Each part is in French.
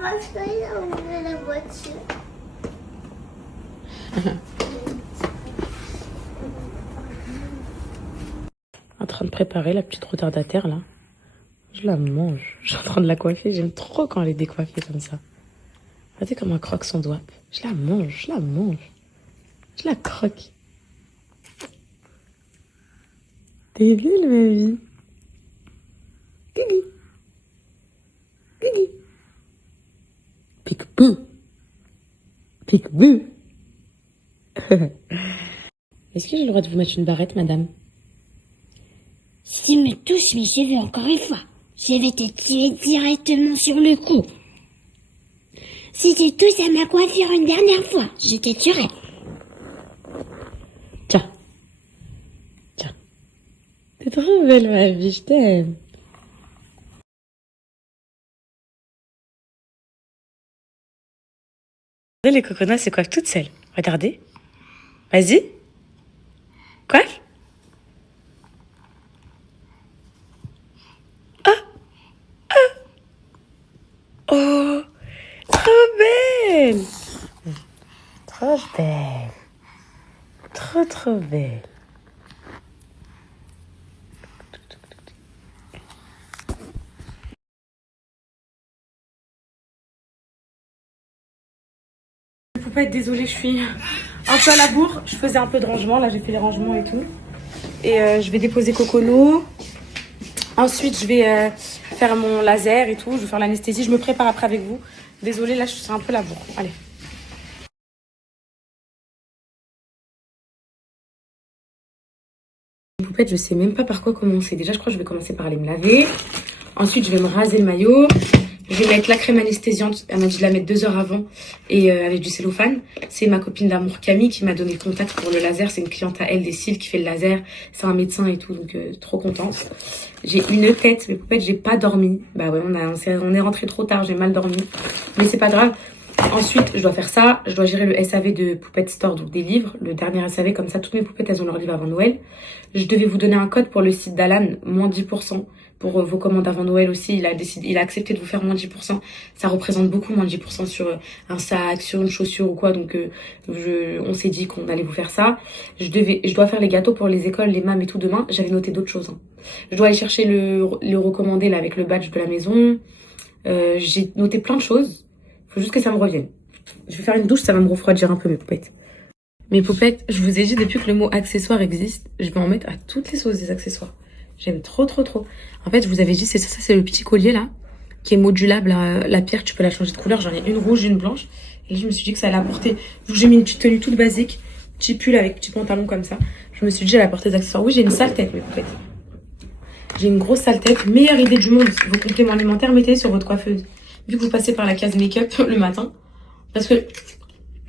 parce qu'il a ouvert la voiture. En train de préparer la petite retardataire là. Je la mange. Je suis en train de la coiffer. J'aime trop quand elle est décoiffée comme ça. Regardez comment elle croque son doigt. Je la mange, je la mange. Je la croque. T'es belle ma vie. Guigui. Guigui. Pique-bou. Pique-bou. Est-ce que j'ai le droit de vous mettre une barrette, madame? Si tu me touches mes cheveux encore une fois, je vais te tirer directement sur le cou. Si tu touches à ma coiffure une dernière fois, je te tuerai. Tiens. Tiens. T'es trop belle, ma vie, je t'aime. Regardez, les coconas se coiffent toutes seules. Regardez. Vas-y. Coiffe. Oh, trop belle. Trop belle. Trop, trop belle. Poupette, désolée, je suis un peu à la bourre. Je faisais un peu de rangement. Là, j'ai fait les rangements et tout. Et je vais déposer Cocono. Ensuite, je vais faire mon laser et tout. Je vais faire l'anesthésie. Je me prépare après avec vous. Désolée, là, je suis un peu à la bourre. Allez. Poupette, je sais même pas par quoi commencer. Déjà, je crois que je vais commencer par aller me laver. Ensuite, je vais me raser le maillot. Je vais mettre la crème anesthésiante. Elle m'a dit de la mettre 2 heures avant et avec du cellophane. C'est ma copine d'amour Camille qui m'a donné le contact pour le laser. C'est une cliente à elle des cils qui fait le laser. C'est un médecin et tout, donc trop contente. J'ai une tête, mais Poupette, j'ai pas dormi. Bah ouais, on est rentré trop tard, j'ai mal dormi. Mais c'est pas grave. Ensuite, je dois faire ça. Je dois gérer le SAV de Poupette Store, donc des livres. Le dernier SAV, comme ça, toutes mes poupettes, elles ont leur livre avant Noël. Je devais vous donner un code pour le site d'Alan, moins 10%. Pour vos commandes avant Noël aussi, il a accepté de vous faire moins 10%. Ça représente beaucoup, moins 10% sur un sac, sur une chaussure ou quoi. Donc, on s'est dit qu'on allait vous faire ça. Je dois faire les gâteaux pour les écoles, les mâmes et tout demain. J'avais noté d'autres choses. Hein. Je dois aller chercher le recommandé là avec le badge de la maison. J'ai noté plein de choses. Faut juste que ça me revienne. Je vais faire une douche, ça va me refroidir un peu mes poupettes. Mes poupettes, je vous ai dit depuis que le mot accessoire existe, je vais en mettre à toutes les sauces des accessoires. J'aime trop, trop, trop. En fait, je vous avais dit, c'est ça, c'est le petit collier là, qui est modulable. La pierre, tu peux la changer de couleur. J'en ai une rouge, une blanche. Et là, je me suis dit que ça allait apporter. Vu que j'ai mis une petite tenue toute basique, petit pull avec petit pantalon comme ça, je me suis dit, j'allais apporter des accessoires. Oui, j'ai une sale tête, mes poupettes. J'ai une grosse sale tête. Meilleure idée du monde. Vos compléments alimentaires, mettez-les sur votre coiffeuse. Vu que vous passez par la case make-up le matin. Parce que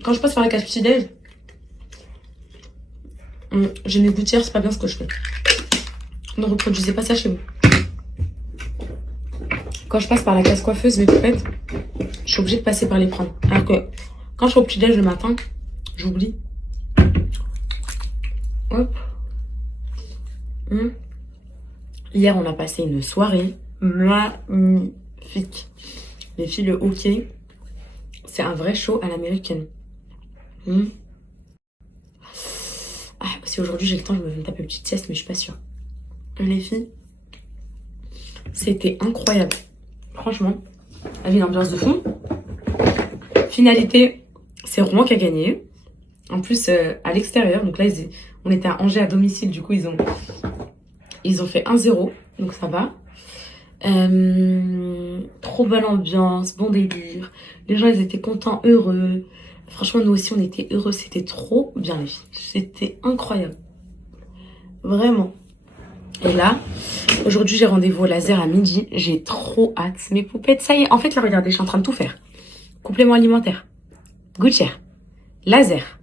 quand je passe par la case petit-déj, j'ai mes gouttières, c'est pas bien ce que je fais. Ne reproduisez pas ça chez vous. Quand je passe par la case coiffeuse, mes poupettes, je suis obligée de passer par les prendre. Alors que quand je suis au petit-déj le matin, j'oublie. Hop. Hier, on a passé une soirée magnifique. Les filles, le hockey, c'est un vrai show à l'américaine. Ah, si aujourd'hui j'ai le temps, je vais me taper une petite sieste, mais je suis pas sûre. Les filles, c'était incroyable. Franchement, il y avait une ambiance de fou. Finalité, c'est Rouen qui a gagné. En plus, à l'extérieur. Donc là, on était à Angers à domicile. Du coup, ils ont fait 1-0. Donc ça va. Trop bonne ambiance, bon délire. Les gens, ils étaient contents, heureux. Franchement, nous aussi, on était heureux. C'était trop bien, les filles. C'était incroyable. Vraiment. Et là, aujourd'hui, j'ai rendez-vous au laser à midi. J'ai trop hâte. Mes poupettes, ça y est. En fait, là, regardez, je suis en train de tout faire. Complément alimentaire. Gouttière. Laser.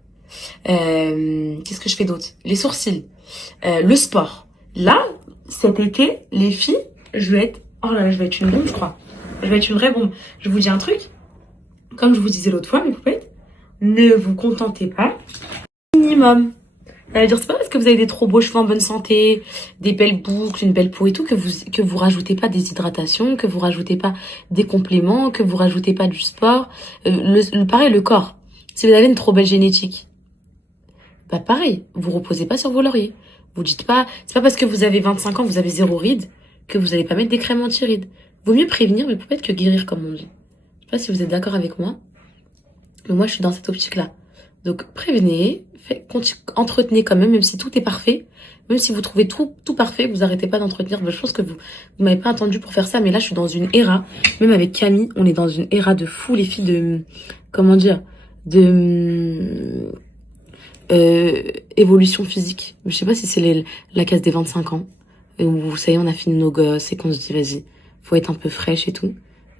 Qu'est-ce que je fais d'autre? Les sourcils. Le sport. Là, cet été, les filles, je vais être... Oh là là, je vais être une bombe, je crois. Je vais être une vraie bombe. Je vous dis un truc. Comme je vous disais l'autre fois, mes poupettes, ne vous contentez pas. Minimum. Elle va dire, c'est pas parce que vous avez des trop beaux cheveux en bonne santé, des belles boucles, une belle peau et tout, que vous rajoutez pas des hydratations, que vous rajoutez pas des compléments, que vous rajoutez pas du sport. Pareil, le corps. Si vous avez une trop belle génétique, bah pareil, vous reposez pas sur vos lauriers. Vous dites pas, c'est pas parce que vous avez 25 ans, vous avez 0 rides, que vous allez pas mettre des crèmes anti-rides. Vaut mieux prévenir, mais peut-être que guérir, comme on dit. Je sais pas si vous êtes d'accord avec moi, mais moi je suis dans cette optique-là. Donc prévenez, entretenez quand même si tout est parfait. Même si vous trouvez tout parfait, vous arrêtez pas d'entretenir. Je pense que vous m'avez pas attendu pour faire ça, mais là je suis dans une era, même avec Camille, on est dans une era de fou, les filles, de, comment dire, de évolution physique. Je sais pas si c'est la case des 25 ans, où ça y est, on a fini nos gosses et qu'on se dit vas-y, faut être un peu fraîche et tout.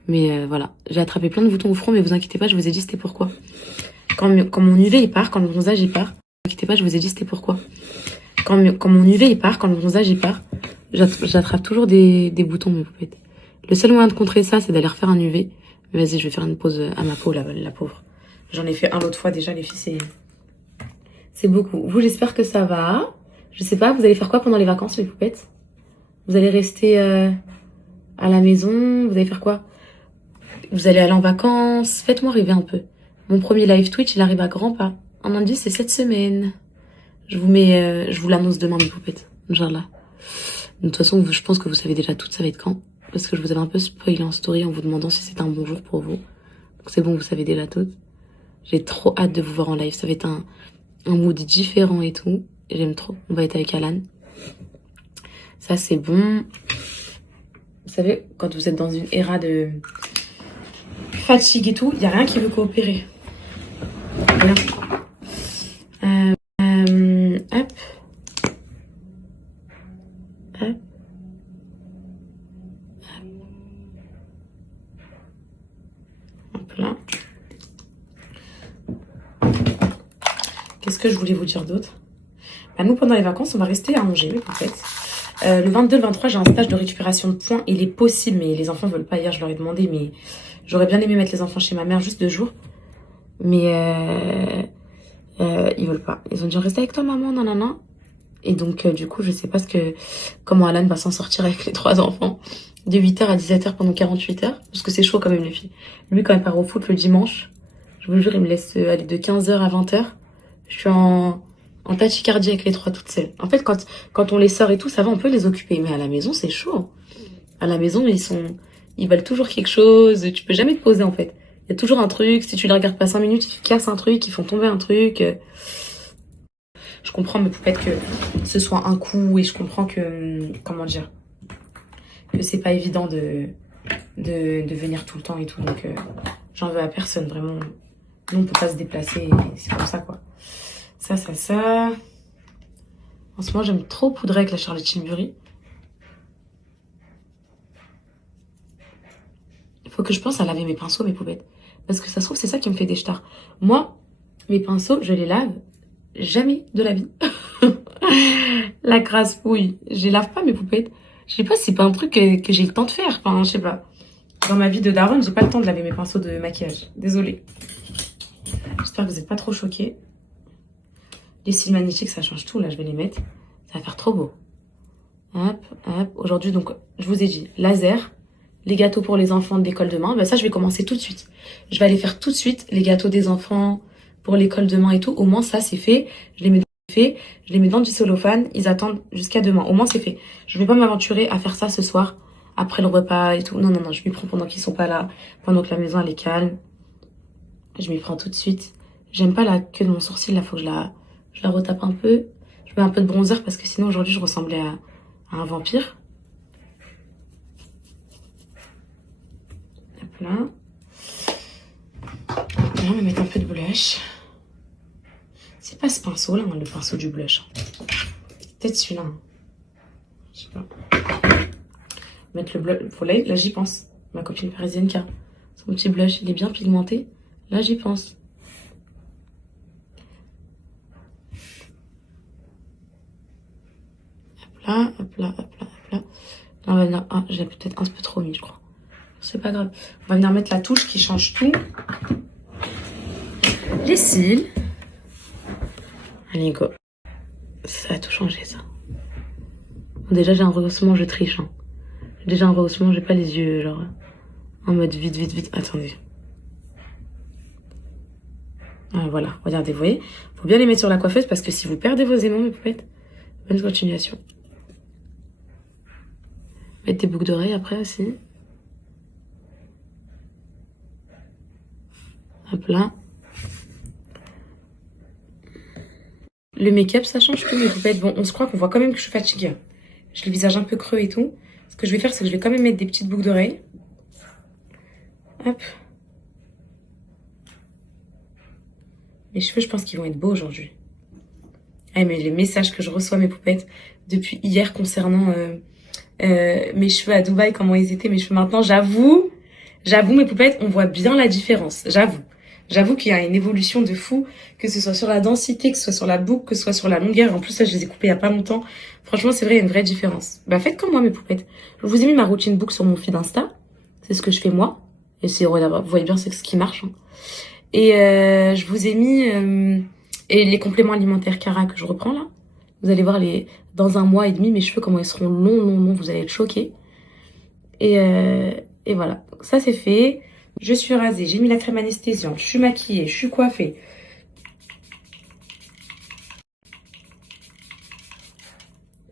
Mais voilà, j'ai attrapé plein de boutons au front, mais vous inquiétez pas, je vous ai dit c'était pourquoi. Quand mon UV il part, quand le bronzage il part, ne vous inquiétez pas, je vous ai dit c'était pourquoi. Quand mon UV il part, quand le bronzage il part, j'attrape toujours des boutons, mes poupettes. Le seul moyen de contrer ça, c'est d'aller refaire un UV. Mais vas-y, je vais faire une pause à ma peau, la pauvre. J'en ai fait un l'autre fois déjà, les filles, c'est beaucoup. Vous, j'espère que ça va. Je sais pas, vous allez faire quoi pendant les vacances, mes poupettes? Vous allez rester à la maison? Vous allez faire quoi? Vous allez aller en vacances? Faites-moi rêver un peu. Mon premier live Twitch, il arrive à grands pas. Un indice, c'est cette semaine. Je vous l'annonce demain, mes poupettes. Inch'Allah. De toute façon, je pense que vous savez déjà tout, ça va être quand. Parce que je vous avais un peu spoilé en story en vous demandant si c'était un bon jour pour vous. Donc c'est bon, vous savez déjà tout. J'ai trop hâte de vous voir en live. Ça va être un mood différent et tout. J'aime trop. On va être avec Alan. Ça, c'est bon. Vous savez, quand vous êtes dans une ère de fatigue et tout, il n'y a rien qui veut coopérer. Rien. Hop. Hop. Hop là. Qu'est-ce que je voulais vous dire d'autre? Bah, nous, pendant les vacances, on va rester à Angers, en fait. Le 22, le 23, j'ai un stage de récupération de points. Il est possible, mais les enfants veulent pas. Hier, je leur ai demandé, mais j'aurais bien aimé mettre les enfants chez ma mère juste 2 jours. Mais ils veulent pas. Ils ont dit, rester avec toi, maman, nanana. Et donc, du coup, je sais pas comment Alan va s'en sortir avec les 3 enfants. De 8h à 17h pendant 48 heures. Parce que c'est chaud quand même, les filles. Lui, quand il part au foot le dimanche, je vous jure, il me laisse aller de 15h à 20h. Je suis en tachycardie avec les 3 toutes seules. En fait, quand on les sort et tout, ça va, on peut les occuper. Mais à la maison, c'est chaud. À la maison, ils veulent toujours quelque chose. Tu peux jamais te poser, en fait. Il y a toujours un truc. Si tu les regardes pas 5 minutes, ils cassent un truc, ils font tomber un truc. Je comprends, mes poupettes, que ce soit un coup, et je comprends que, comment dire, que c'est pas évident de venir tout le temps et tout. Donc, j'en veux à personne, vraiment. Nous, on peut pas se déplacer, et c'est comme ça, quoi. Ça. En ce moment, j'aime trop poudrer avec la Charlotte Tilbury. Il faut que je pense à laver mes pinceaux, mes poupettes. Parce que ça se trouve, c'est ça qui me fait des stars. Moi, mes pinceaux, je les lave jamais de la vie. La crasse-pouille. Je les lave pas, mes poupettes. Je sais pas si c'est pas un truc que j'ai le temps de faire. Enfin, je sais pas. Dans ma vie de daronne, j'ai pas le temps de laver mes pinceaux de maquillage. Désolée. J'espère que vous n'êtes pas trop choqués. Les cils magnétiques, ça change tout. Là, je vais les mettre. Ça va faire trop beau. Hop, hop. Aujourd'hui, donc, je vous ai dit, laser, les gâteaux pour les enfants de l'école demain. Ben ça, je vais commencer tout de suite. Je vais aller faire tout de suite les gâteaux des enfants pour l'école demain et tout. Au moins, ça, c'est fait. Je les mets dans du cellophane. Ils attendent jusqu'à demain. Au moins, c'est fait. Je vais pas m'aventurer à faire ça ce soir, après le repas et tout. Non, je m'y prends pendant qu'ils sont pas là, pendant que la maison, elle est calme. Je m'y prends tout de suite. J'aime pas la queue de mon sourcil, là, faut que je la retape un peu. Je mets un peu de bronzer parce que sinon aujourd'hui je ressemblais à un vampire. Hop là. Là, on va mettre un peu de blush. C'est pas ce pinceau là, le pinceau du blush. Peut-être celui-là. Je sais pas. Mettre le blush. Là, j'y pense. Ma copine parisienne qui a son petit blush, il est bien pigmenté. Là, j'y pense. Hop là. Là, on va venir... Ah, j'ai peut-être un peu trop mis, je crois. C'est pas grave. On va venir mettre la touche qui change tout. Les cils. Allez, go. Ça a tout changé, ça. Bon, déjà, j'ai un rehaussement, je triche. Hein. Déjà, un rehaussement, j'ai pas les yeux, genre, en mode vite, vite, vite. Attendez. Ah, voilà, regardez, vous voyez. Faut bien les mettre sur la coiffeuse parce que si vous perdez vos aimants, mes poupettes, bonne continuation. Mettre des boucles d'oreilles après aussi. Hop là. Le make-up, ça change tout, mes poupettes. Bon, on se croit qu'on voit quand même que je suis fatiguée. J'ai le visage un peu creux et tout. Ce que je vais faire, c'est que je vais quand même mettre des petites boucles d'oreilles. Hop. Mes cheveux, je pense qu'ils vont être beaux aujourd'hui. Ah, mais les messages que je reçois, mes poupettes, depuis hier concernant mes cheveux à Dubaï, comment ils étaient, mes cheveux maintenant, j'avoue, mes poupettes, on voit bien la différence. J'avoue qu'il y a une évolution de fou, que ce soit sur la densité, que ce soit sur la boucle, que ce soit sur la longueur. En plus, là, je les ai coupés il y a pas longtemps. Franchement, c'est vrai, il y a une vraie différence. Bah, faites comme moi, mes poupettes. Je vous ai mis ma routine boucle sur mon feed Insta. C'est ce que je fais moi. Et c'est, vous voyez bien, c'est ce qui marche. Hein. Et je vous ai mis et les compléments alimentaires Cara que je reprends là. Vous allez voir dans 1 mois et demi, mes cheveux, comment ils seront longs. Vous allez être choqués. Et voilà. Donc, ça, c'est fait. Je suis rasée, j'ai mis la crème anesthésiante, je suis maquillée, je suis coiffée.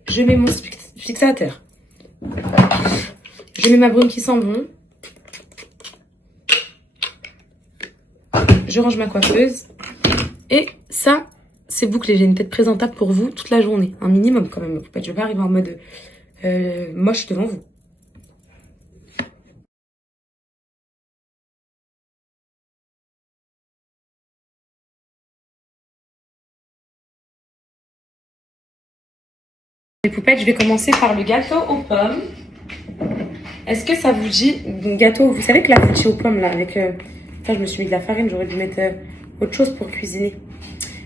Je mets mon fixateur. Je mets ma brume qui sent bon. Je range ma coiffeuse. Et ça, c'est bouclé. J'ai une tête présentable pour vous toute la journée. Un minimum quand même. Je vais pas arriver en mode moche devant vous. Les poupettes, je vais commencer par le gâteau aux pommes. Est-ce que ça vous dit gâteau? Vous savez que la foutie aux pommes là, avec... Enfin, je me suis mis de la farine, j'aurais dû mettre autre chose pour cuisiner.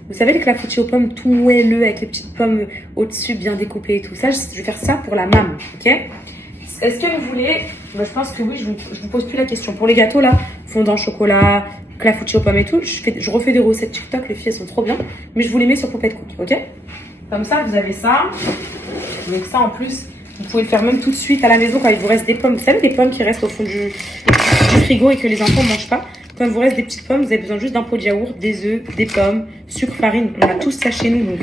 Vous savez que la foutie aux pommes tout moelleux avec les petites pommes au-dessus bien découpées et tout ça, je vais faire ça pour la mame, ok? Est-ce que vous voulez... Moi, je pense que oui, je vous pose plus la question. Pour les gâteaux là, fondant chocolat, clafoutis aux pommes et tout, je refais des recettes TikTok, les filles elles sont trop bien, mais je vous les mets sur Poupette Cook, ok? Comme ça, vous avez ça. Donc ça, en plus, vous pouvez le faire même tout de suite à la maison quand il vous reste des pommes. Vous savez, des pommes qui restent au fond du frigo et que les enfants ne mangent pas. Quand il vous reste des petites pommes, vous avez besoin juste d'un pot de yaourt, des œufs, des pommes, sucre, farine. On a tous ça chez nous, donc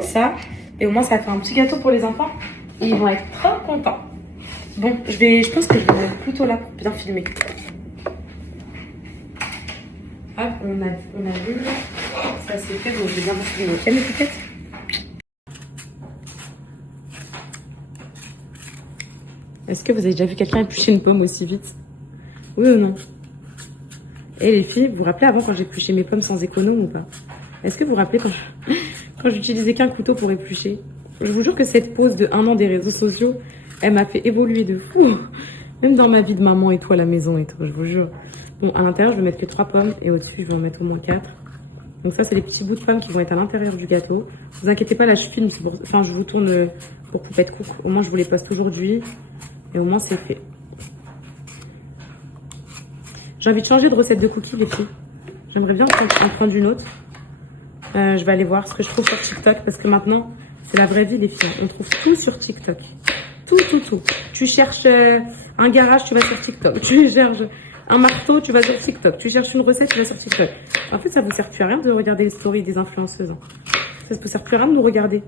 ça. Et au moins, ça va faire un petit gâteau pour les enfants. Et ils vont être trop contents. Bon, je pense que je vais me mettre plutôt là pour bien filmer. Hop, on a vu. Ça c'est fait, donc je vais bien vous filmer. Ok, mes poupettes? Est-ce que vous avez déjà vu quelqu'un éplucher une pomme aussi vite? Oui ou non? Et les filles, vous vous rappelez avant quand j'épluchais mes pommes sans économe ou pas? Est-ce que vous vous rappelez quand j'utilisais qu'un couteau pour éplucher? Je vous jure que cette pause de 1 an des réseaux sociaux, elle m'a fait évoluer de fou. Même dans ma vie de maman et tout à la maison et tout, je vous jure. Bon, à l'intérieur, je vais mettre que 3 pommes et au-dessus, je vais en mettre au moins 4. Donc ça, c'est les petits bouts de pommes qui vont être à l'intérieur du gâteau. Vous inquiétez pas, là, je filme. Enfin, je vous tourne pour Poupette Cook. Au moins, je vous les poste aujourd'hui. Et au moins, c'est fait. J'ai envie de changer de recette de cookies, les filles. J'aimerais bien en prendre une autre. Je vais aller voir ce que je trouve sur TikTok. Parce que maintenant, c'est la vraie vie, les filles. On trouve tout sur TikTok. Tout. Tu cherches un garage, tu vas sur TikTok. Tu cherches un marteau, tu vas sur TikTok. Tu cherches une recette, tu vas sur TikTok. En fait, ça vous sert plus à rien de regarder les stories des influenceuses. Hein. Ça ne vous sert plus à rien de nous regarder.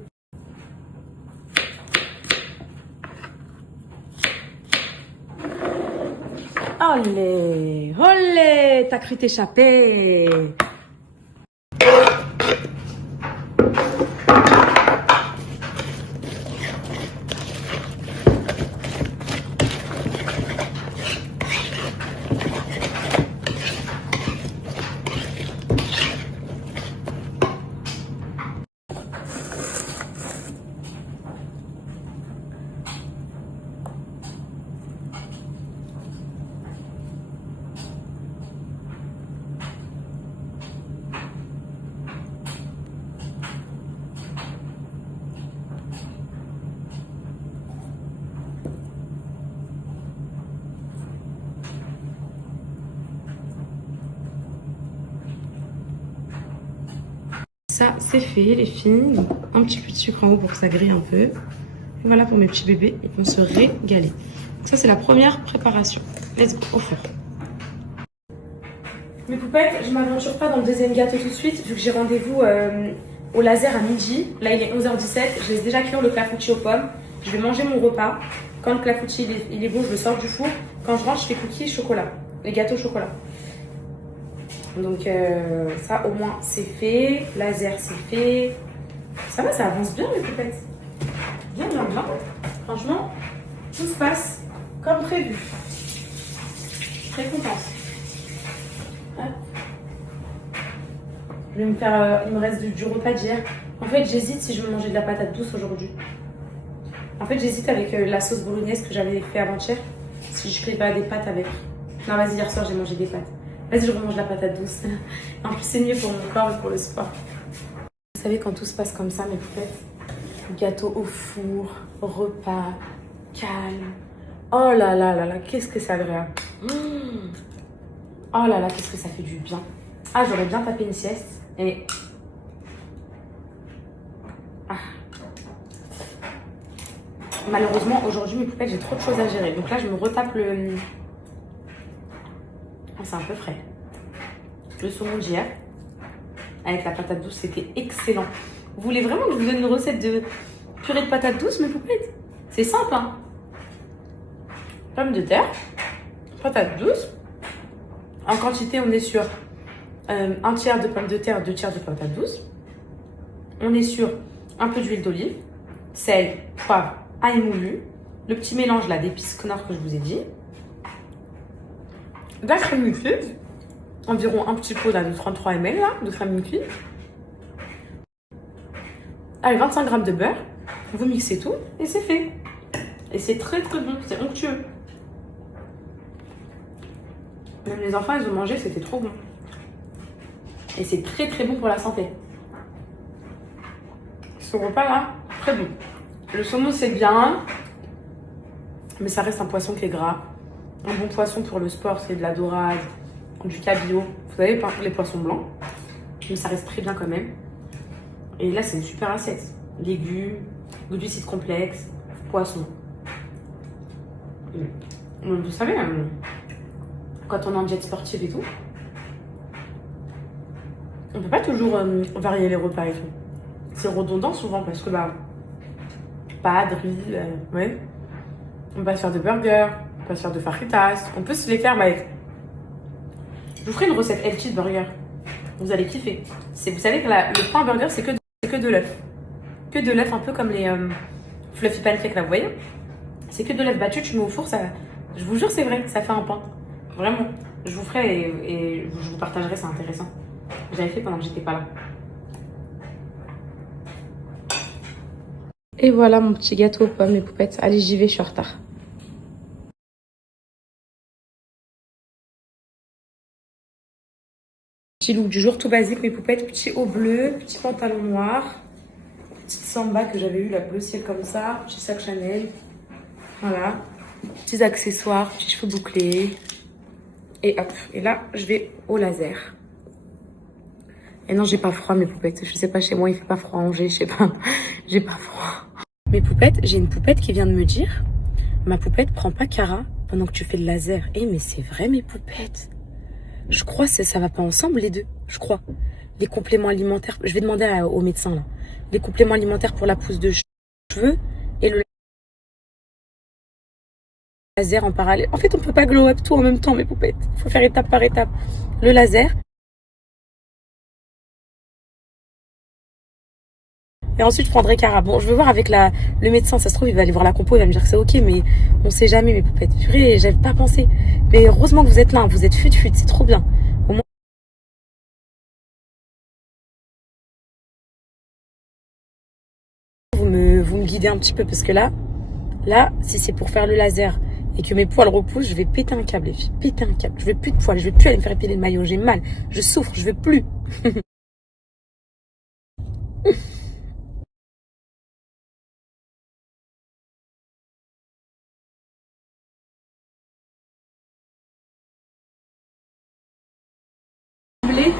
Olé, t'as cru t'échapper. ça, c'est fait, les filles. Donc, un petit peu de sucre en haut pour que ça grille un peu. Et voilà pour mes petits bébés, ils vont se régaler. Donc ça, c'est la première préparation. Let's go, au four. Mes poupettes, je ne m'aventure pas dans le deuxième gâteau tout de suite, vu que j'ai rendez-vous au laser à midi. Là, il est 11h17. Je laisse déjà cuire le clafoutis aux pommes. Je vais manger mon repas. Quand le clafoutis il est bon, je le sors du four. Quand je rentre, je fais cookies chocolat. Les gâteaux au chocolat. Donc ça, au moins, c'est fait. Laser, c'est fait. Ça va, ça avance bien, mes poupettes. Bien, bien, bien. Franchement, tout se passe comme prévu. Très contente. Hop. Je vais me faire... il me reste du repas d'hier. En fait, j'hésite si je veux manger de la patate douce aujourd'hui. En fait, j'hésite avec la sauce bolognaise que j'avais fait avant-hier. Si je fais pas des pâtes avec. Non, vas-y, hier soir, j'ai mangé des pâtes. Vas-y, je remange la patate douce. En plus, c'est mieux pour mon corps et pour le sport. Vous savez, quand tout se passe comme ça, mes poupettes, gâteau au four, repas, calme. Oh là là là là, qu'est-ce que c'est agréable. Oh là là, qu'est-ce que ça fait du bien. Ah, j'aurais bien tapé une sieste. Et... ah. Malheureusement, aujourd'hui, mes poupettes, j'ai trop de choses à gérer. Donc là, je me retape le... oh, c'est un peu frais. Le saumon d'hier. Avec la patate douce, c'était excellent. Vous voulez vraiment que je vous donne une recette de purée de patate douce, mes poupettes? C'est simple, hein. Pommes de terre, patate douce. En quantité, on est sur un tiers de pommes de terre, 2 tiers de patate douce. On est sur un peu d'huile d'olive, sel, poivre, ail moulu, le petit mélange là d'épices Knorr que je vous ai dit, de la crème liquide, environ un petit pot là, de 33 ml là, de crème liquide. Allez, 25 g de beurre, vous mixez tout et c'est fait. Et c'est très très bon, c'est onctueux. Même les enfants, ils ont mangé, c'était trop bon. Et c'est très très bon pour la santé. Ce repas là, très bon. Le saumon c'est bien, mais ça reste un poisson qui est gras. Un bon poisson pour le sport, c'est de la dorade, du cabillaud. Vous savez, les poissons blancs. Mais ça reste très bien quand même. Et là, c'est une super assiette. Légumes, glucides complexes, poisson. Vous savez, quand on est en diète sportive et tout, on peut pas toujours varier les repas et tout. C'est redondant souvent parce que pâtes, riz, ouais. On va se faire de burgers, on va se faire de fajitas. On peut se les faire avec. Je vous ferai une recette healthy de burger. Vous allez kiffer. Vous savez que le pain burger, c'est que de l'œuf. Que de l'œuf, un peu comme les fluffy pancakes là, vous voyez. C'est que de l'œuf battu, tu mets au four, ça. Je vous jure, c'est vrai, ça fait un pain. Vraiment. Je vous ferai et je vous partagerai, c'est intéressant. J'avais fait pendant que j'étais pas là. Et voilà mon petit gâteau aux pommes, les poupettes. Allez, j'y vais, je suis en retard. Petit look du jour tout basique, mes poupettes. Petit haut bleu, petit pantalon noir. Petite samba que j'avais eu, la bleu ciel comme ça. Petit sac Chanel. Voilà. Petits accessoires, petits cheveux bouclés. Et hop. Et là, je vais au laser. Et non, j'ai pas froid, mes poupettes. Je sais pas, chez moi, il fait pas froid à Angers, je sais pas. J'ai pas froid. Mes poupettes, j'ai une poupette qui vient de me dire, ma poupette prend pas Cara pendant que tu fais le laser. Eh, mais c'est vrai, mes poupettes. Je crois que ça va pas ensemble, les deux. Je crois. Les compléments alimentaires, je vais demander au médecin, là. Les compléments alimentaires pour la pousse de cheveux et le laser en parallèle. En fait, on peut pas glow up tout en même temps, mes poupettes. Il faut faire étape par étape. Le laser. Et ensuite, je prendrai Cara. Bon, je vais voir avec le médecin. Ça se trouve, il va aller voir la compo. Il va me dire que c'est ok, mais on sait jamais, mes poupettes. Purée, j'avais pas pensé. Mais heureusement que vous êtes là. Vous êtes fut. C'est trop bien. Au moins, vous me guidez un petit peu. Parce que là, si c'est pour faire le laser et que mes poils repoussent, je vais péter un câble, les filles. Péter un câble. Je veux plus de poils. Je veux plus aller me faire épiler le maillot. J'ai mal. Je souffre. Je veux plus.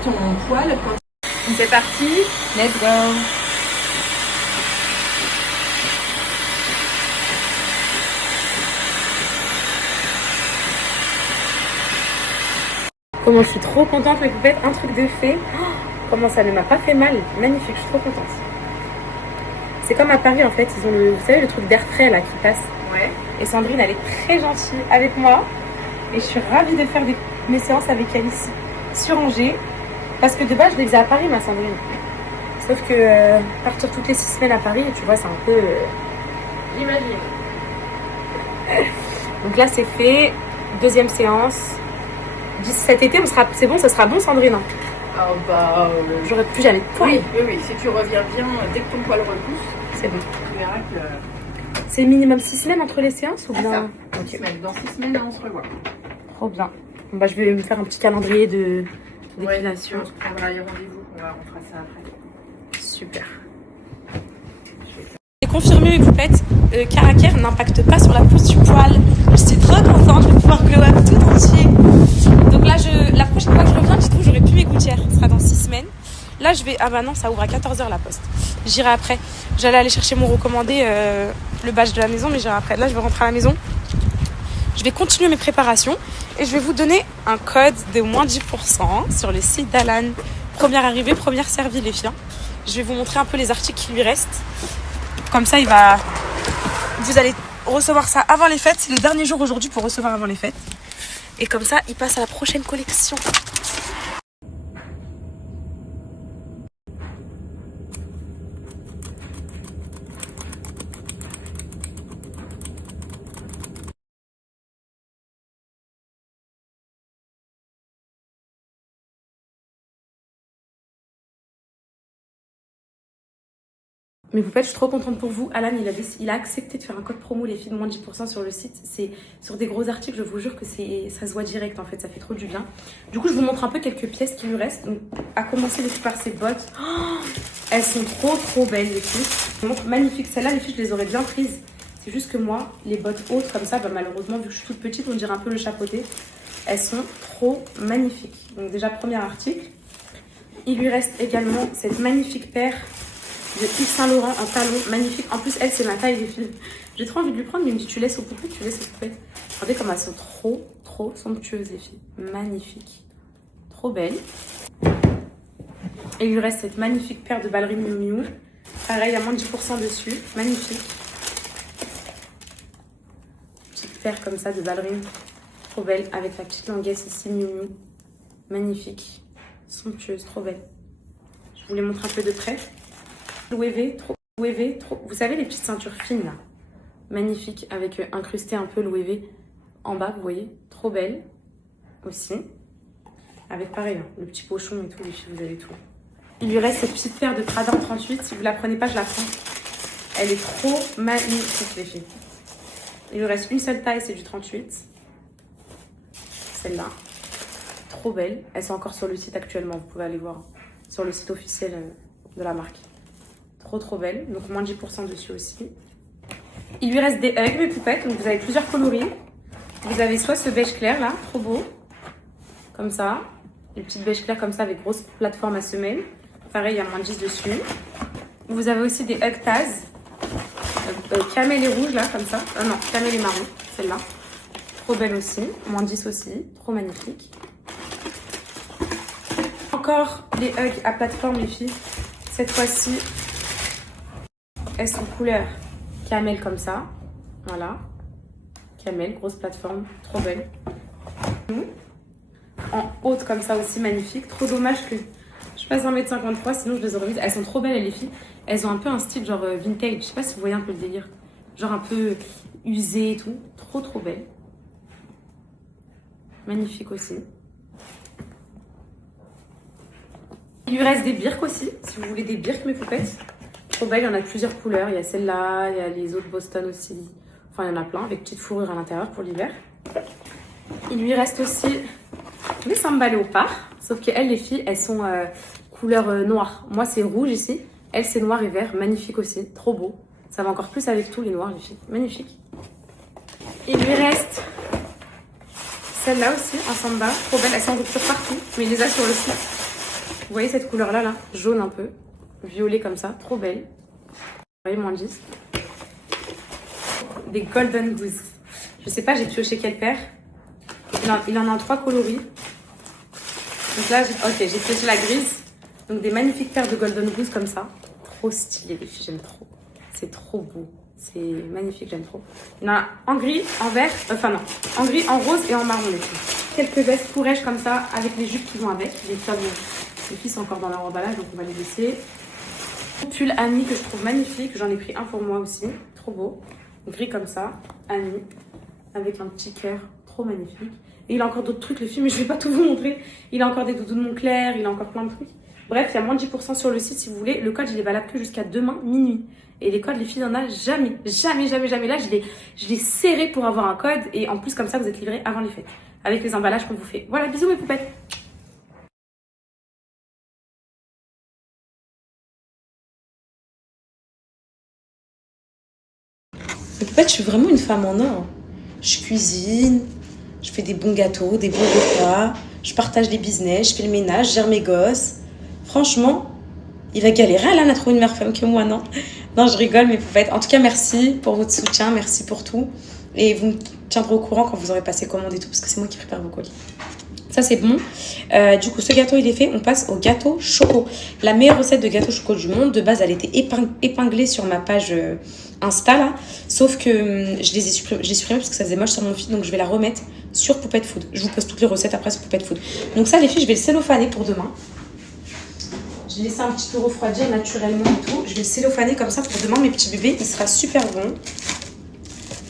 Ton poil quand C'est parti, let's go. Comment je suis trop contente, mes poupettes, un truc de fait. Oh, comment ça ne m'a pas fait mal, magnifique, je suis trop contente. C'est comme à Paris en fait, ils ont vous savez le truc d'air frais là qui passe. Ouais. Et Sandrine, elle est très gentille avec moi. Et je suis ravie de faire mes séances avec elle ici, sur Angers. Parce que de base, je les faisais à Paris, ma Sandrine. Sauf que partir toutes les 6 semaines à Paris, tu vois, c'est un peu... J'imagine. Donc là, c'est fait. Deuxième séance. Cet été, c'est bon, ça sera bon, Sandrine. Oh bah... J'aurais plus jamais de poils. Oui, si tu reviens bien, dès que ton poil repousse, C'est bon. tu verras que... C'est minimum 6 semaines entre les séances ou C'est bien... ça. Ok. Dans 6 semaines, on se revoit. Trop bien. Bon, bah, je vais me faire un petit calendrier de d'épilation. On se prendra les rendez-vous, on fera ça après. Super. J'ai confirmé mes poupettes, Caraker n'impacte pas sur la pousse du poil. Je suis trop contente, je vais pouvoir glow up tout entier. Donc là, la prochaine fois que je reviens, dites-vous, j'aurai plus mes gouttières. Ce sera dans 6 semaines. Là, je vais... Ah bah non, ça ouvre à 14h la poste. J'irai après. J'allais aller chercher mon recommandé, le badge de la maison, mais j'irai après. Là, je vais rentrer à la maison. Je vais continuer mes préparations et je vais vous donner un code de moins 10% sur le site d'Alan. Première arrivée, première servie, les filles. Je vais vous montrer un peu les articles qui lui restent. Comme ça, vous allez recevoir ça avant les fêtes. C'est le dernier jour aujourd'hui pour recevoir avant les fêtes. Et comme ça, il passe à la prochaine collection. Mais vous faites, je suis trop contente pour vous. Alan, il a accepté de faire un code promo, les filles, de moins de 10% sur le site. C'est sur des gros articles, je vous jure que ça se voit direct en fait, ça fait trop du bien. Du coup, je vous montre un peu quelques pièces qui lui restent. Donc, à commencer les filles par ces bottes. Oh, elles sont trop belles, les filles. Donc, magnifique. Celles-là, les filles, je les aurais bien prises. C'est juste que moi, les bottes hautes comme ça, bah, malheureusement, vu que je suis toute petite, on dirait un peu le chapeauté. Elles sont trop magnifiques. Donc, déjà, premier article. Il lui reste également cette magnifique paire de Yves Saint Laurent en talon, magnifique. En plus, elle, c'est ma taille, les filles. J'ai trop envie de lui prendre, mais il me dit tu laisses aux poupées, tu laisses aux poupées. Regardez comme elles sont trop somptueuses, les filles. Magnifique. Trop belle. Et il lui reste cette magnifique paire de ballerines Miu Miu. Pareil, à moins de 10% dessus. Magnifique. Petite paire comme ça de ballerines. Trop belle. Avec la petite languette ici, Miu Miu. Magnifique. Somptueuse, trop belle. Je vous les montre un peu de près. Louis V, trop. Vous savez les petites ceintures fines là, magnifique, avec incrusté un peu Louis V en bas, vous voyez, trop belle aussi. Avec pareil, hein, le petit pochon et tout, les filles, vous avez tout. Il lui reste cette petite paire de Prada en 38. Si vous la prenez pas, je la prends. Elle est trop magnifique, les filles. Il lui reste une seule taille, c'est du 38. Celle-là, trop belle. Elles sont encore sur le site actuellement, vous pouvez aller voir sur le site officiel de la marque. Trop belle, donc moins de 10% dessus aussi. Il lui reste des hugs, mes poupettes, donc vous avez plusieurs coloris. Vous avez soit ce beige clair là, trop beau, comme ça, les petites beige claires comme ça avec grosse plateforme à semelle. Pareil, il y a moins de 10 dessus. Vous avez aussi des hugs Taz, camel et rouge là, comme ça. Non, camel et marron, celle-là. Trop belle aussi, moins de 10 aussi, trop magnifique. Encore les hugs à plateforme, les filles. Cette fois-ci, elles sont couleur camel comme ça. Voilà. Camel, grosse plateforme, trop belle. En haute comme ça aussi, magnifique. Trop dommage que je passe 1m53, sinon je les aurais mises. Elles sont trop belles, les filles. Elles ont un peu un style genre vintage. Je sais pas si vous voyez un peu le délire. Genre un peu usé et tout. Trop belle. Magnifique aussi. Il lui reste des birques aussi, si vous voulez des birques, mes poupettes. Trop belle, il y en a de plusieurs couleurs. Il y a celle-là, il y a les autres Boston aussi. Enfin, il y en a plein, avec petite fourrure à l'intérieur pour l'hiver. Il lui reste aussi les Samba Léopard. Sauf qu'elles, les filles, elles sont couleur noire. Moi, c'est rouge ici. Elles, c'est noir et vert. Magnifique aussi, trop beau. Ça va encore plus avec tous les noirs, les filles. Magnifique. Il lui reste celle-là aussi, en Samba. Trop belle, elles sont en rupture partout. Mais il les a sur le site. Vous voyez cette couleur-là, là, jaune un peu, violet comme ça, trop belle. Vous voyez, moins 10. Des Golden Goose. Je sais pas, j'ai pioché quelle paire. Il en a en 3 coloris. Donc là, j'ai pioché la grise. Donc des magnifiques paires de Golden Goose comme ça. Trop stylé, les filles, j'aime trop. C'est trop beau. C'est magnifique, j'aime trop. Il y en a en gris, en vert, en gris, en rose et en marron, les filles. Quelques vestes pourrèges comme ça, avec les jupes qui vont avec. Les filles sont encore dans leur emballage, donc on va les laisser. Pull Annie que je trouve magnifique. J'en ai pris un pour moi aussi. Trop beau. Gris comme ça, Annie, avec un petit cœur. Trop magnifique. Et il a encore d'autres trucs, les filles, mais je vais pas tout vous montrer. Il a encore des doudous de Montclair, il a encore plein de trucs. Bref, il y a moins de 10% sur le site si vous voulez. Le code, il est valable que jusqu'à demain minuit. Et les codes, les filles, il n'y en a jamais. Jamais, jamais, jamais. Là, je l'ai serré pour avoir un code. Et en plus, comme ça, vous êtes livrés avant les fêtes. Avec les emballages qu'on vous fait. Voilà, bisous mes poupettes. Mes poupettes, je suis vraiment une femme en or. Je cuisine, je fais des bons gâteaux, des bons repas. Je partage les business, je fais le ménage, je gère mes gosses. Franchement, il va galérer Alan à trouver une meilleure femme que moi, non? Non, je rigole, mes poupettes. En tout cas, merci pour votre soutien, merci pour tout. Et vous me tiendrez au courant quand vous aurez passé commande et tout, parce que c'est moi qui prépare vos colis. Ça, c'est bon. Du coup, ce gâteau, il est fait. On passe au gâteau choco. La meilleure recette de gâteau choco du monde. De base, elle était épinglée sur ma page Insta, là. Sauf que je l'ai supprimée parce que ça faisait moche sur mon feed. Donc, je vais la remettre sur Poupette Food. Je vous poste toutes les recettes après sur Poupette Food. Donc ça, les filles, je vais le cellophaner pour demain. J'ai laissé un petit peu refroidir naturellement et tout. Je vais le cellophaner comme ça pour demain, mes petits bébés. Il sera super bon.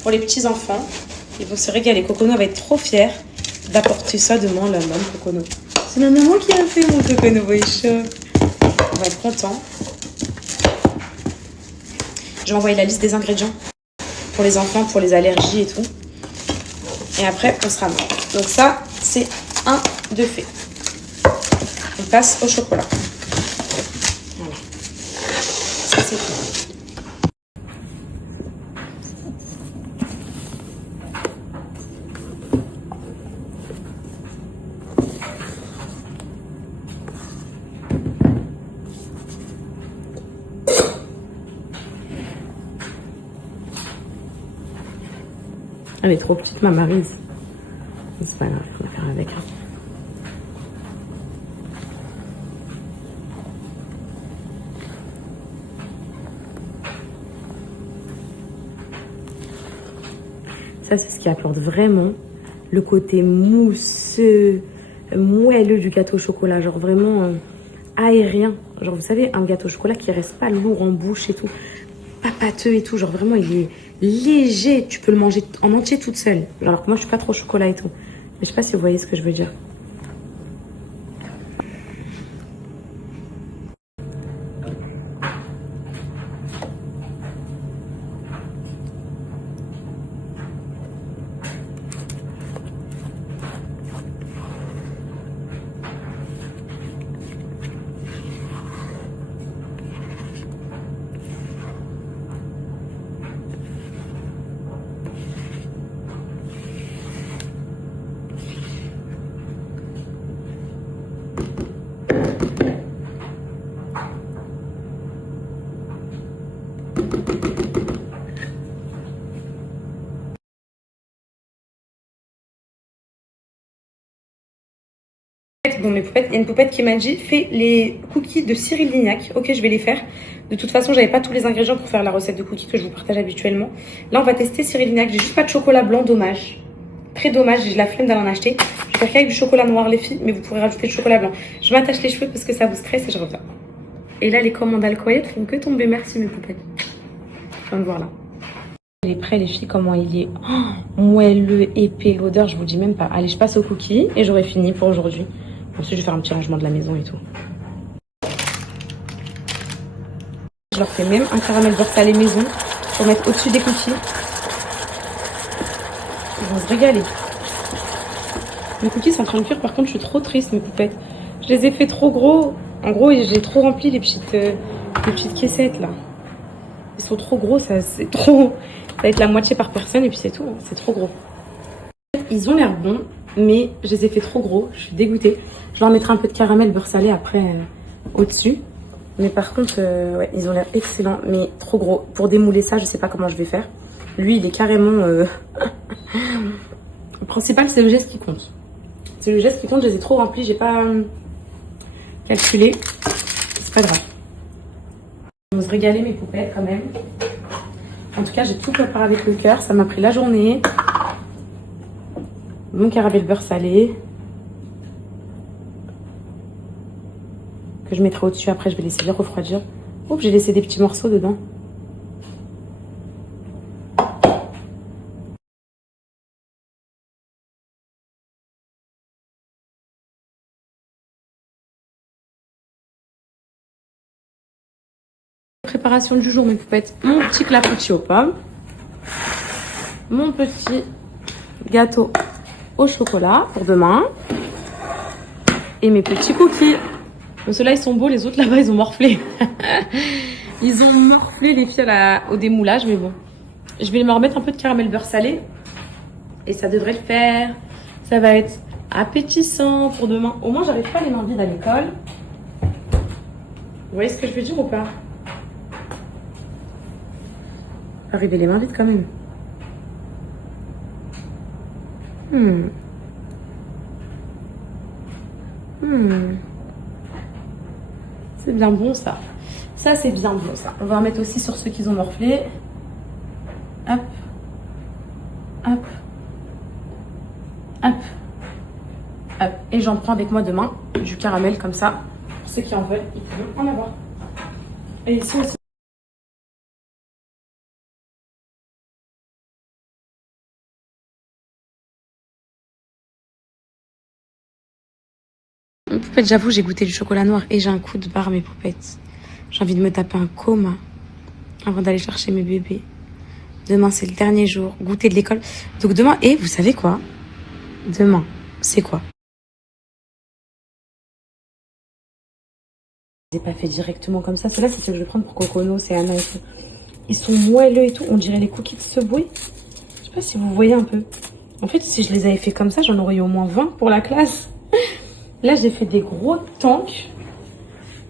Pour les petits enfants. Ils vont se régaler. Cocono va être trop fière d'apporter ça demain, la maman Cocono. C'est ma maman qui a fait mon Cocono Boy Shop. On va être content. Je vais envoyer la liste des ingrédients pour les enfants, pour les allergies et tout. Et après, on sera mort. Donc ça, c'est un de fait. On passe au chocolat. Voilà. Ça, c'est tout. Elle est trop petite, ma Maryse. C'est pas grave, on va faire avec. Ça, c'est ce qui apporte vraiment le côté mousseux, moelleux du gâteau au chocolat. Genre vraiment aérien. Genre, vous savez, un gâteau au chocolat qui reste pas lourd en bouche et tout. Pas pâteux et tout. Genre vraiment, il est léger. Tu peux le manger en entier toute seule. Genre, alors que moi, je suis pas trop chocolat et tout. Mais je sais pas si vous voyez ce que je veux dire. Bon, mes poupettes, il y a une poupette qui m'a dit fais les cookies de Cyril Lignac. Ok, je vais les faire. De toute façon, j'avais pas tous les ingrédients pour faire la recette de cookies que je vous partage habituellement. Là, on va tester Cyril Lignac. J'ai juste pas de chocolat blanc, dommage. Très dommage, j'ai la flemme d'aller en acheter. Je vais faire qu'avec du chocolat noir, les filles, mais vous pourrez rajouter du chocolat blanc. Je m'attache les cheveux parce que ça vous stresse et je reviens. Et là, les commandes alcooliques font que tomber. Merci, mes poupettes. Je viens de voir là. Il est prêt, les filles, comment il est moelleux, épais, l'odeur, je vous dis même pas. Allez, je passe aux cookies et j'aurai fini pour aujourd'hui. Ensuite, je vais faire un petit rangement de la maison et tout. Je leur fais même un caramel beurre salé maison pour mettre au-dessus des cookies. Ils vont se régaler. Mes cookies sont en train de cuire, par contre, je suis trop triste, mes poupettes. Je les ai fait trop gros. En gros, j'ai trop rempli les petites caissettes, là. Ils sont trop gros, c'est trop... Ça va être la moitié par personne et puis c'est tout. Hein. C'est trop gros. Ils ont l'air bons, mais je les ai fait trop gros. Je suis dégoûtée. Je leur mettrai un peu de caramel beurre salé après au-dessus. Mais par contre, ouais, ils ont l'air excellents, mais trop gros. Pour démouler ça, je sais pas comment je vais faire. Lui, il est carrément... Le principal, c'est le geste qui compte. C'est le geste qui compte. Je les ai trop remplis. J'ai pas calculé. C'est pas grave. Ils vont se régaler, mes poupettes, quand même. En tout cas, j'ai tout préparé avec le cœur. Ça m'a pris la journée. Mon caramel beurre salé. Que je mettrai au-dessus. Après, je vais laisser bien refroidir. Oups, j'ai laissé des petits morceaux dedans. Préparation du jour, mes poupettes. Mon petit clafoutis aux pommes. Mon petit gâteau au chocolat pour demain. Et mes petits cookies. Bon, ceux-là, ils sont beaux. Les autres, là-bas, ils ont morflé. Ils ont morflé, les filles, au démoulage. Mais bon, je vais me remettre un peu de caramel beurre salé. Et ça devrait le faire. Ça va être appétissant pour demain. Au moins, j'arrive pas les mains vides à l'école. Vous voyez ce que je veux dire ou pas? Arriver les mains vides quand même. C'est bien bon ça. Ça c'est bien bon ça. On va en mettre aussi sur ceux qui ont morflé. Hop. Hop. Hop. Hop. Et j'en prends avec moi demain du caramel comme ça. Pour ceux qui en veulent, ils pourront en avoir. Et ici aussi. Poupette, j'avoue, j'ai goûté du chocolat noir et j'ai un coup de barre, mes poupettes. J'ai envie de me taper un coma avant d'aller chercher mes bébés. Demain, c'est le dernier jour, goûter de l'école. Donc demain, et vous savez quoi? Demain, c'est quoi? Je les ai pas fait directement comme ça. Ceux-là, c'est ce que je vais prendre pour Cocono, c'est Anna et tout. Ils sont moelleux et tout. On dirait les cookies de Subway. Je sais pas si vous voyez un peu. En fait, si je les avais fait comme ça, j'en aurais eu au moins 20 pour la classe. Là, j'ai fait des gros tanks.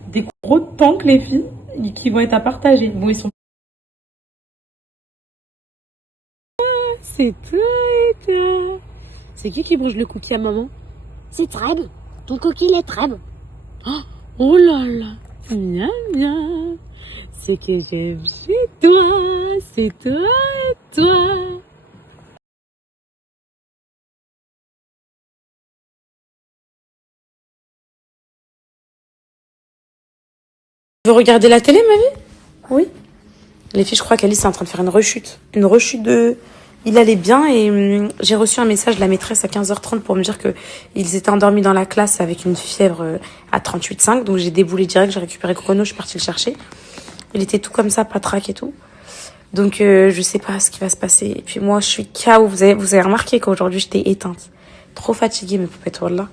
Des gros tanks, les filles, qui vont être à partager. Bon, ils sont... C'est toi et toi. C'est qui mange le cookie à maman? C'est Treb. Ton coquille est Treb. Oh là là. Miam, miam. C'est que j'aime chez toi. C'est toi et toi. Tu veux regarder la télé, ma vie? Oui. Les filles, je crois qu'Alice est en train de faire une rechute. Une rechute de... Il allait bien et j'ai reçu un message de la maîtresse à 15h30 pour me dire qu'ils étaient endormis dans la classe avec une fièvre à 38,5. Donc j'ai déboulé direct, j'ai récupéré Cocono, je suis partie le chercher. Il était tout comme ça, patraque et tout. Donc je sais pas ce qui va se passer. Et puis moi, je suis KO. Vous avez remarqué qu'aujourd'hui, j'étais éteinte. Trop fatiguée, mes poupettes, voilà.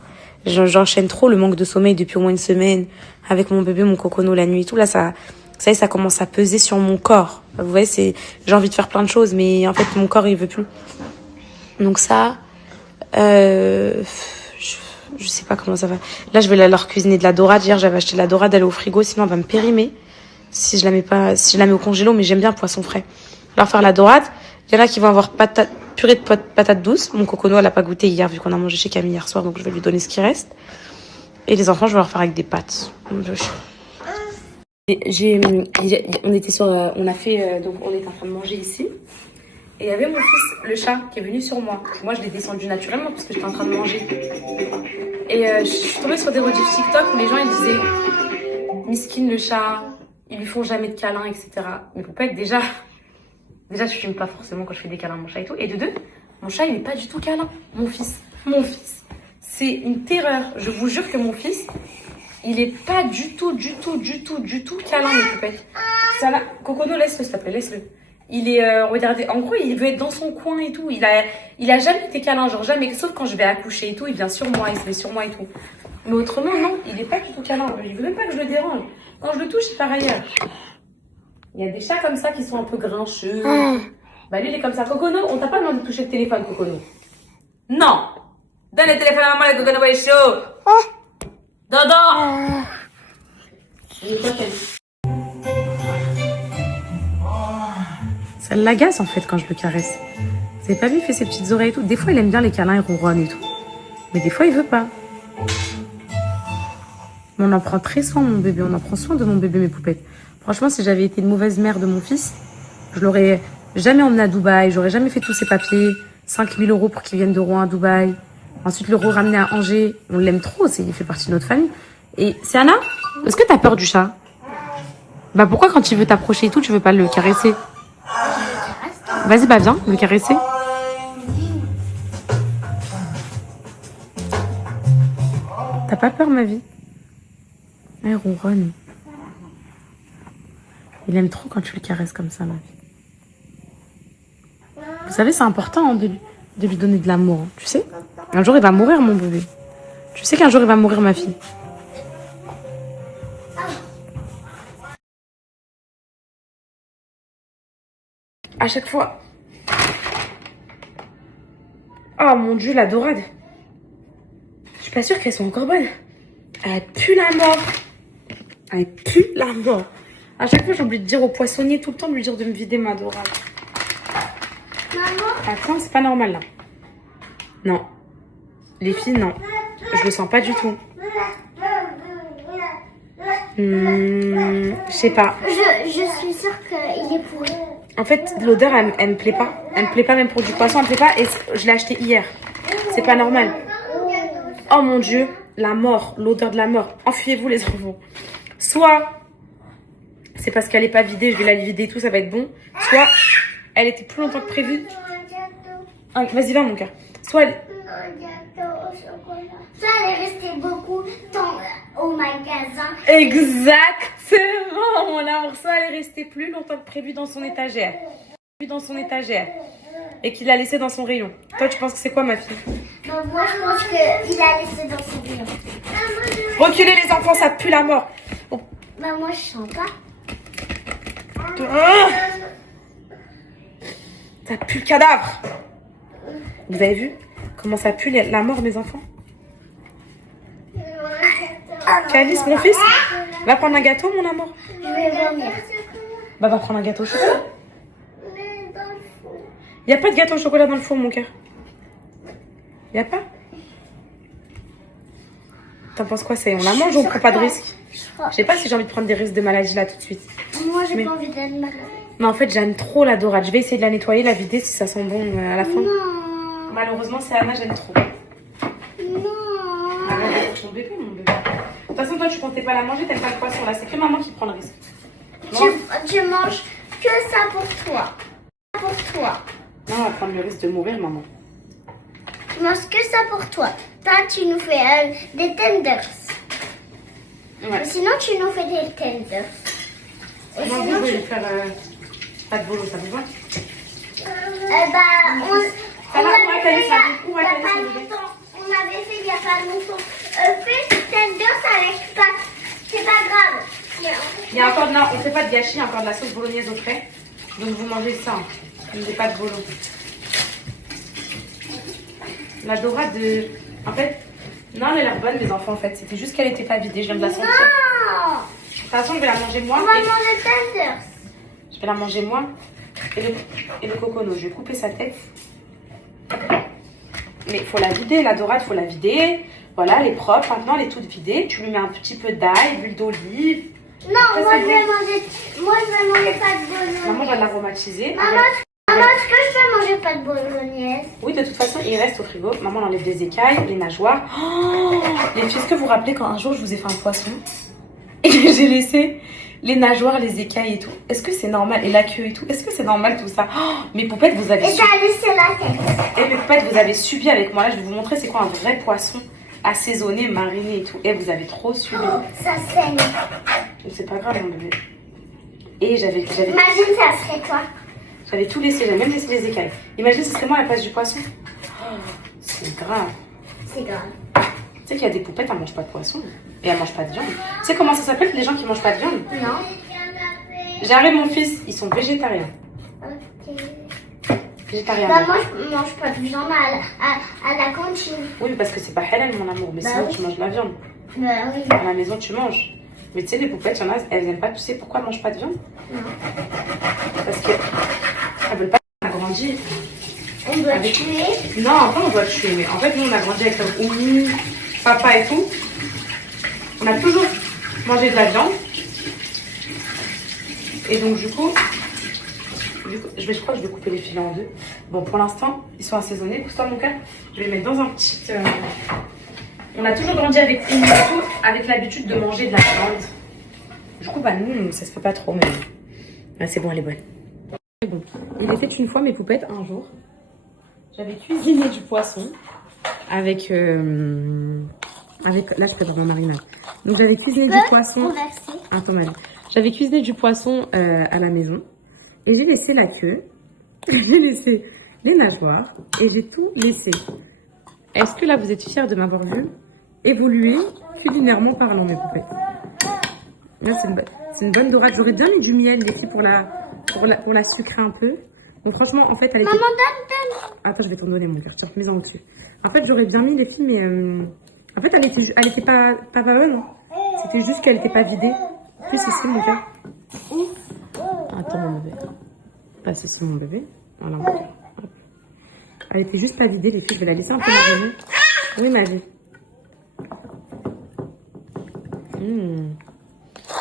J'enchaîne trop le manque de sommeil depuis au moins une semaine. Avec mon bébé, mon Cocono la nuit et tout. Là, ça y est, ça commence à peser sur mon corps. Vous voyez, j'ai envie de faire plein de choses, mais en fait, mon corps, il veut plus. Donc ça, je sais pas comment ça va. Là, je vais leur cuisiner de la dorade. Hier, j'avais acheté de la dorade, elle est au frigo, sinon elle va me périmer. Si je la mets au congélo, mais j'aime bien le poisson frais. Leur faire la dorade. Il y en a qui vont avoir purée de patates douces. Mon Cocono, elle a pas goûté hier, vu qu'on a mangé chez Camille hier soir, donc je vais lui donner ce qui reste. Et les enfants, je vais leur faire avec des pâtes. On était donc on était en train de manger ici. Et il y avait mon fils, le chat, qui est venu sur moi. Moi, je l'ai descendu naturellement parce que j'étais en train de manger. Et je suis tombée sur des rediffs TikTok où les gens ils disaient Miskin le chat, ils lui font jamais de câlins, etc. Mais pour pas être déjà, je filme pas forcément quand je fais des câlins à mon chat et tout. Et de deux, mon chat il est pas du tout câlin. Mon fils, c'est une terreur. Je vous jure que mon fils, il est pas du tout câlin, mes poupettes. Ça là, Cocono, laisse-le s'il te plaît, laisse-le. Il est, regardez, en gros, il veut être dans son coin et tout. Il a jamais été câlin, genre jamais, sauf quand je vais accoucher et tout, il vient sur moi, il se met sur moi et tout. Mais autrement, non, il est pas du tout câlin. Il veut même pas que je le dérange. Quand je le touche, il part ailleurs. Il y a des chats comme ça qui sont un peu grincheux. Bah lui, il est comme ça. Cocono, on t'a pas demandé de toucher le téléphone, Cocono. Non. Donne le téléphone à maman, le cocono boy chaud. Dodo. Ça l'agace en fait quand je le caresse. Vous avez pas vu, il fait ses petites oreilles et tout. Des fois, il aime bien les câlins, il ronronne et tout. Mais des fois, il veut pas. Mais on en prend très soin, mon bébé. On en prend soin de mon bébé, mes poupettes. Franchement, si j'avais été une mauvaise mère de mon fils, je l'aurais jamais emmené à Dubaï. J'aurais jamais fait tous ses papiers. 5 000 € pour qu'il vienne de Rouen à Dubaï. Ensuite, le ramener à Angers. On l'aime trop, il fait partie de notre famille. Et c'est Anna, est-ce que t'as peur du chat? Bah pourquoi quand il veut t'approcher et tout, tu veux pas le caresser? Vas-y, bah viens, le caresser. T'as pas peur, ma vie? Elle ronronne. Il aime trop quand tu le caresses comme ça, ma vie. Vous savez, c'est important hein, de lui donner de l'amour. Hein, tu sais? Un jour, il va mourir, mon bébé. Tu sais qu'un jour, il va mourir, ma fille. À chaque fois. Oh mon Dieu, la dorade. Je suis pas sûre qu'elles sont encore bonnes. Elle pue la mort. Elle pue la mort. À chaque fois, j'ai oublié de dire au poissonnier tout le temps de lui dire de me vider ma dorade. Maman. Attends, c'est pas normal là. Non. Les filles, non. Je le sens pas du tout. Je sais pas. Je suis sûre qu'il est pourri. En fait, l'odeur, elle me plaît pas. Elle me plaît pas même pour du poisson, elle me plaît pas. Et je l'ai acheté hier. C'est pas normal. Oh mon Dieu, la mort, l'odeur de la mort. Enfuyez-vous les enfants. Soit c'est parce qu'elle est pas vidée, je vais la vider et tout, ça va être bon. Soit elle était plus longtemps que prévu. Ah, vas-y, va mon cœur. Soit elle... Ça, elle est restée beaucoup temps au magasin. Exactement, mon amour. Soit elle est restée plus longtemps que prévu dans son étagère. Et qu'il l'a laissé dans son rayon. Toi, tu penses que c'est quoi, ma fille? Bah, moi, je pense qu'il a laissé dans son rayon. Reculez les enfants, ça pue la mort. Oh. Bah, moi, je sens pas. Ah, ça pue le cadavre. Vous avez vu comment ça pue la mort, mes enfants? Calice, mon fils, va prendre un gâteau, mon amour. Je vais vomir. Bah, va prendre un gâteau au chocolat. Y a pas de gâteau au chocolat dans le four, mon cœur. Y a pas? T'en penses quoi, ça y est, on la mange ou on prend pas de risque? Je sais pas si j'ai envie de prendre des risques de maladie là tout de suite. Moi, j'ai Mais- pas envie d'être malade. Mais en fait, j'aime trop la dorade. Je vais essayer de la nettoyer, la vider si ça sent bon à la fin. Non. Malheureusement, c'est Anna, j'aime trop. Non. Anna, c'est ton bébé, mon bébé. De toute façon, toi, tu comptais pas la manger, t'aimes pas le poisson. Là, c'est que maman qui prend le risque. Non, Tu manges que ça pour toi. Pour toi. non, on va prendre le risque de mourir, maman. Tu manges que ça pour toi. Toi, tu nous fais des tenders. Ouais. Sinon, tu nous fais des tenders. Et Non, sinon, vous tu... voulez faire pas de bolo, ça vous va? on va, avait fait il y a on va pas caler, longtemps. On avait fait il y a pas longtemps. Fais des tenders avec pâtes. C'est pas grave. Il y a encore, non, on fait pas de gâchis, il y a encore de la sauce bolognaise au frais. Donc vous mangez ça. Vous n'avez pas de bolo. La dorade de... En fait, non, elle a l'air bonne, les enfants, en fait. C'était juste qu'elle était pas vidée, je viens de la sentir. Non. De toute façon, je vais la manger moi. On va et- manger tenders. Je vais la manger moi et le cocono. Je vais couper sa tête. Mais il faut la vider, la dorade, il faut la vider. Voilà, elle est propre. Maintenant, elle est toute vidée. Tu lui mets un petit peu d'ail, d'huile d'olive. Non, Après, moi c'est je bon. vais manger. Moi je vais manger pas de bolognaise. Maman va l'aromatiser. Maman, est-ce que je peux manger pas de bolognaise? Oui, de toute façon, il reste au frigo. Maman enlève les écailles, les nageoires. Oh, les filles, est-ce que vous vous rappelez quand un jour je vous ai fait un poisson et que j'ai laissé les nageoires, les écailles et tout? Est-ce que c'est normal? Et la queue et tout? Est-ce que c'est normal tout ça? Oh, mes poupettes, vous avez Et t'as laissé la tête. Et mes poupettes, vous avez subi avec moi. Là, je vais vous montrer c'est quoi un vrai poisson assaisonné, mariné et tout. Et vous avez trop subi. Oh, ça saigne. C'est pas grave, mon bébé. Et j'avais Imagine, ça serait toi. tout laissé. J'avais même laissé les écailles. Imagine, ce serait moi à la place du poisson. Oh, c'est grave. C'est grave. Tu sais qu'il y a des poupettes, elles mangent pas de poisson. Et elles mangent pas de viande. Tu sais comment ça s'appelle les gens qui mangent pas de viande? Non. J'arrive mon fils, ils sont végétariens. Ok. Végétarien. Bah, moi, je mange pas de viande à la cantine. Oui, mais parce que c'est pas halal, mon amour. Mais Bah sinon, oui. tu manges de la viande. Bah oui. À la maison, tu manges. Mais tu sais, les poupettes, il y en a, elles aiment pas. Tu sais pourquoi elles mangent pas de viande? Non. Parce qu'elles veulent pas. On a grandi. On doit Avec- tuer. Non, pas on doit le tuer. Mais en fait, nous, on a grandi avec le oumi, papa et tout. On a toujours mangé de la viande. Et donc, du coup, je crois que je vais couper les filets en deux. Bon, pour l'instant, ils sont assaisonnés. Pousse-toi, mon cœur. Je vais les mettre dans un petit. On a toujours grandi avec une tout, avec l'habitude de manger de la viande. Du coup, bah, nous, ça se fait pas trop, mais. Ah, c'est bon, elle est bonne. C'est bon. Il était une fois, mes poupettes, un jour. J'avais cuisiné du poisson avec. Là, je peux dans ma marinade. Donc, j'avais cuisiné du poisson. Converser. Attends, Marie. J'avais cuisiné du poisson à la maison. Et j'ai laissé la queue. J'ai laissé les nageoires. Et j'ai tout laissé. Est-ce que là, vous êtes fiers de m'avoir vu évoluer culinairement parlant, mes poupettes? Là, c'est une bonne dorade. J'aurais bien mis du miel, les filles, pour la sucrer un peu. Donc, franchement, en fait, elle était... Maman, donne. Attends, je vais t'en donner, mon cœur. Tiens, mets-en dessus. En fait, j'aurais bien mis les filles, mais... En fait, elle était pas bonne. Hein. C'était juste qu'elle était pas vidée. Plus ici, mon cœur. Attends, mon bébé. Passe ici, mon bébé. Voilà, mon cœur. Hop. Elle était juste pas vidée, les filles. Je vais la laisser un peu mariner. Oui, ma vie.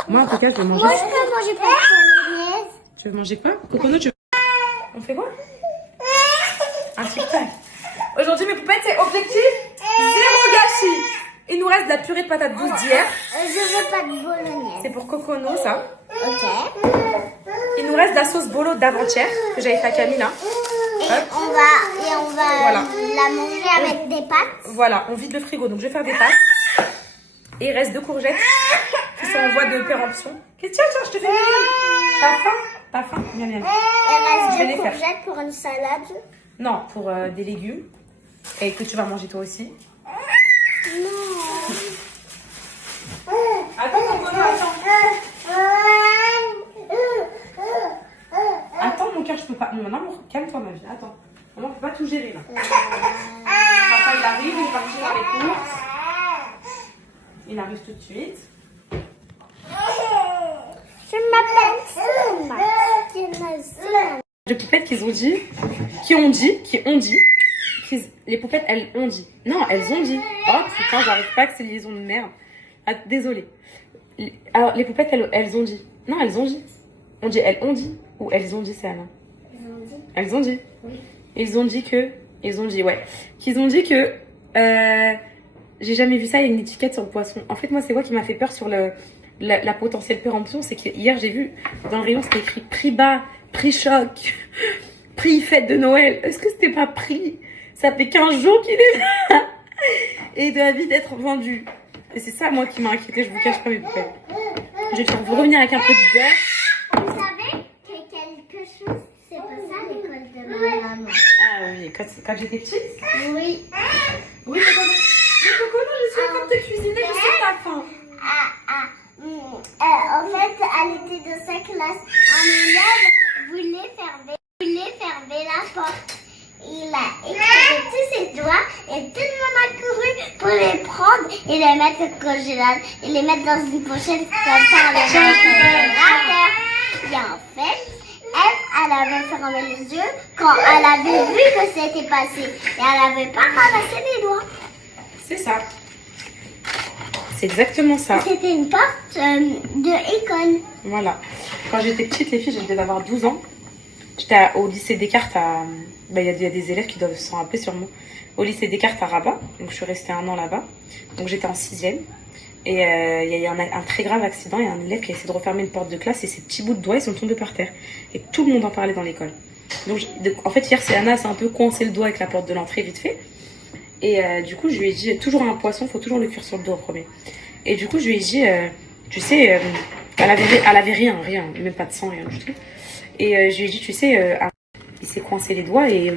Moi, en tout cas, je vais manger... Moi, je peux manger pas de bolognaise. Tu veux manger quoi? Coconut, tu veux... On fait quoi? Un tic-tac. Aujourd'hui, mes poupettes, c'est objectif zéro gâchis. Il nous reste de la purée de patates douces d'hier. Je veux pas de bolognaise. C'est pour Cocono, ça. Ok. Il nous reste de la sauce bolo d'avant-hier que j'avais fait à Camille, là. Et Hop. on va Voilà. la manger avec des pâtes. Voilà, on vide le frigo, donc je vais faire des pâtes. Et il reste 2 courgettes qui sont en voie de péremption. Qu'est-ce que tiens, je te fais miam. T'as faim? T'as faim? Miam, miam. Il Je vais reste les 2 faire. courgettes pour une salade. Non, pour des légumes. Et que tu vas manger toi aussi. Attends, Cocono, attends, mon cœur, je peux pas. Non, maman, calme-toi, ma vie. Attends. Maman, peut pas tout gérer, là. Papa, il arrive, il est parti dans les courses. Il arrive tout de suite. Je m'appelle Selma. Les poupettes qui ont dit, les poupettes, elles ont dit. Non, elles ont dit. Oh putain, j'arrive pas avec ces liaisons de merde. Ah, désolée. Alors, les poupettes, elles ont dit. Non, elles ont dit. On dit, elles ont dit. Ou elles ont dit, c'est Anna. Elles ont dit. Oui. Ils ont dit que. Ils ont dit, ouais. Qu'ils ont dit que. J'ai jamais vu ça, il y a une étiquette sur le poisson. En fait, moi, c'est quoi qui m'a fait peur sur la potentielle péremption, c'est que hier, j'ai vu dans le rayon, c'était écrit prix bas, prix choc, prix fête de Noël. Est-ce que c'était pas prix? Ça fait 15 jours qu'il est là. Et il doit vite être vendu. Et c'est ça, moi, qui m'a inquiétée, je vous cache pas mes poupettes. Je vais faire revenir avec un peu de beurre. Vous savez que quelque chose s'est passé à l'école de ma maman. Ah oui, quand j'étais petite. Oui. Oui, Cocono. Mais Cocono, je suis en train de te cuisiner, je sais que t'as faim. En fait, elle était dans sa classe. Un élève voulait fermer la porte. Il a écrasé tous ses doigts et tout le monde a couru pour les prendre et les mettre au congélateur et les mettre dans une pochette comme ça, les mettre au congélateur. Et en fait, elle avait fermé les yeux quand elle avait vu que c'était passé et elle n'avait pas ramassé les doigts. C'est ça. C'est exactement ça. C'était une porte de école. Voilà. Quand j'étais petite, les filles, je devais avoir 12 ans. J'étais au lycée Descartes à... Il y a des élèves qui doivent s'en rappeler sûrement. Au lycée Descartes à Rabat. Donc je suis restée 1 an là-bas. Donc j'étais en 6e. Et il y a eu un très grave accident. Il y a un élève qui a essayé de refermer une porte de classe et ses petits bouts de doigts, ils sont tombés par terre. Et tout le monde en parlait dans l'école. Donc en fait, hier, c'est Anna, c'est un peu coincé le doigt avec la porte de l'entrée vite fait. Et du coup, je lui ai dit, toujours un poisson, faut toujours le cuire sur le dos en premier. Et du coup, je lui ai dit, tu sais, elle avait rien, même pas de sang, rien du tout. Et je lui ai dit, tu sais, il s'est coincé les doigts et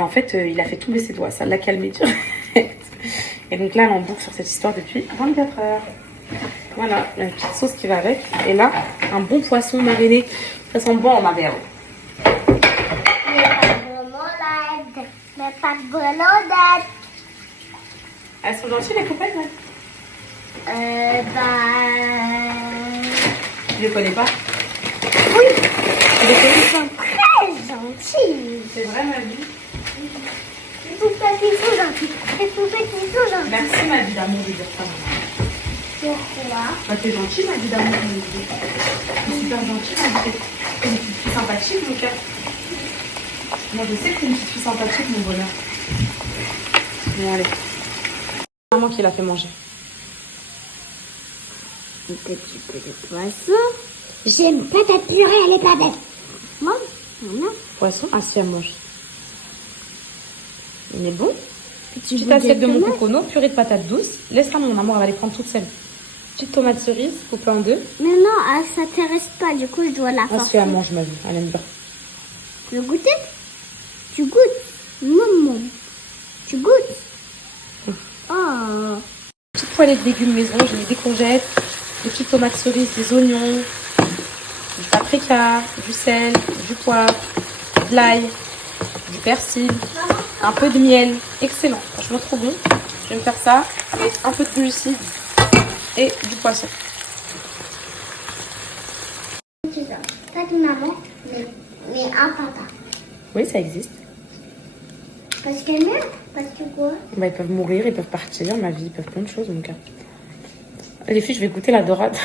en fait, il a fait tomber ses doigts. Ça l'a calmé direct. Et donc là, elle en boucle sur cette histoire depuis 24 heures. Voilà, la petite sauce qui va avec. Et là, un bon poisson mariné. Ça sent bon, ma belle. Il n'y a pas de brelonettes. Elles sont gentilles les poupettes, là? Je les connais pas. Oui, Tu les connais? elles sont très gentilles. C'est vrai, ma vie. Les poupettes, ils sont gentilles. Les poupettes, ils sont gentilles. Merci, ma vie d'amour, de dire ça, maman. Pourquoi? Bah, t'es gentille, ma vie d'amour. T'es super gentille, ma vie. T'es une petite fille sympathique, mon cœur. Moi, je sais que t'es une petite fille sympathique, mon bonheur. Bon, allez. C'est maman qui l'a fait manger. Un petit peu de poisson. J'aime pas ta purée, elle est pas belle. Moi, non. Poisson, ah si, elle mange. Il est bon. Petit Petite bout de assiette de mon tomate. cocono, purée de patates douces. Laisse-la, mon amour, elle va les prendre toute seule. Petite tomate cerise, coupée en deux. Mais non, elle s'intéresse pas, du coup je dois la Ah forcer. si, elle mange, ma vie. Elle aime bien. Tu veux goûter? Tu goûtes? Maman. Tu goûtes? Oh. Petite poêlée de légumes maison, j'ai mis des courgettes, des petites tomates cerises, des oignons, du paprika, du sel, du poivre, de l'ail, du persil, un peu de miel. Excellent, franchement trop bon. Je vais me faire ça avec un peu de glucides et du poisson. C'est ça. Pas de maman, mais un papa. Oui, ça existe. Parce que merde, parce que quoi? Bah, ils peuvent mourir, ils peuvent partir, ma vie, ils peuvent plein de choses, mon cœur. Les filles, je vais goûter la dorade.